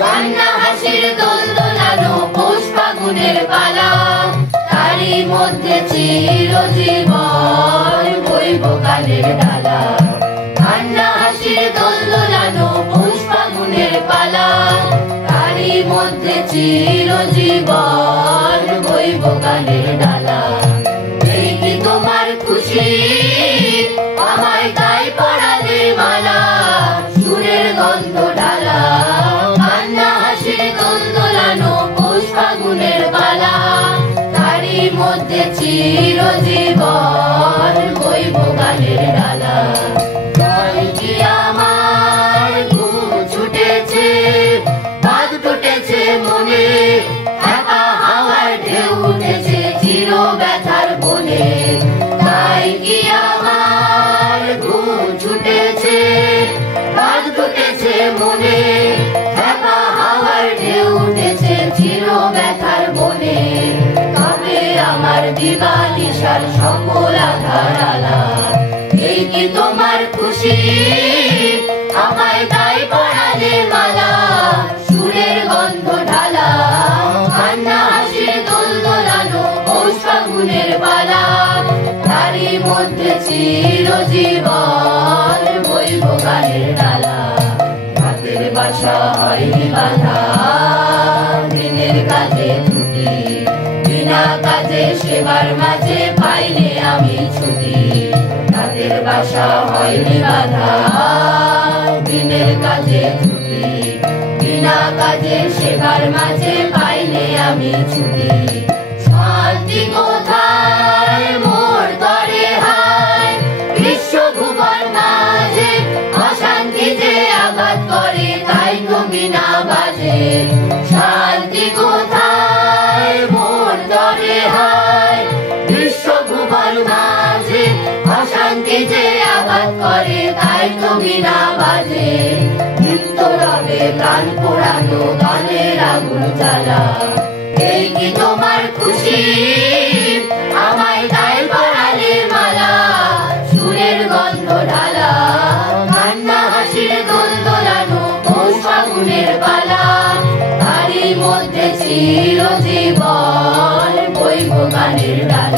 কান্না হাসির দোল দোলানো পৌষ ফাগুনের পালা, তারই মধ্যে চিরজীবন বইব গানের ডালা। কান্না হাসির দোল দোলানো পৌষ ফাগুনের পালা, তারই মধ্যে চিরজীবন বইব গানের ডালা। এই কি তোমার খুশি, আমায় তাই পরালে মালা, সুরের গন্ধ ঢালা। কান্না হাসির দোল দোলানো পৌষ ফাগুনের পালা, তারই মধ্যে চিরজীবন বইব গানের ডালা। তাই কি আমার ঘুম ছুটেছে, বাঁধ টুটেছে মনে, একা হাওয়ার ঢেউ উঠেছে চির ব্যথার বনে। তাই কি আমার ঘুম ছুটেছে, বাঁধ টুটেছে মনে, একা হাওয়ার ঢেউ উঠেছে চির ব্যথার বনে। তবে আমার দিবানিশার সকল আধার আলা, এই কি তোমার খুশি, আমায় তাই পরালে মালা, সুরের গন্ধ ঢালা। কান্না হাসির দোল দোলানো পৌষ ফাগুনের পালা, তারই মধ্যে চিরজীবন বইব গানের ডালা। হাতের বাসা হয়নি বাধা, দিনের কাজে ছুটি, বিনা কাজে সেবার মাঝে পাইলে আমি ছুটি। হাতের বাসা হয়নি বাধা, দিনের কাজে ছুটি, বিনা কাজে সেবার মাঝে পাইলে আমি ছুটি। শান্তি কোথায় মোর তরে হায়, বিশ্বভুবন মাঝে অশান্তি যে আঘাত করে, তাই তো বিনা বাজে। শান্তি কোথায় মোর তরে হায়, বিশ্বভুবন মাঝে অশান্তি যে আঘাত করে, তাই তো বিনা বাজে। নিত্য রবে প্রাণ পোড়ানো গানের আগুন জ্বালা, এই কি তোমার খুশি, আমায় তাই পরালে মালা, সুরের গন্ধ ঢালা। কান্না হাসির দোল দোলানো পৌষ ফাগুনের পালা, তারই মধ্যে চিরজীবন বইব গানের ডালা।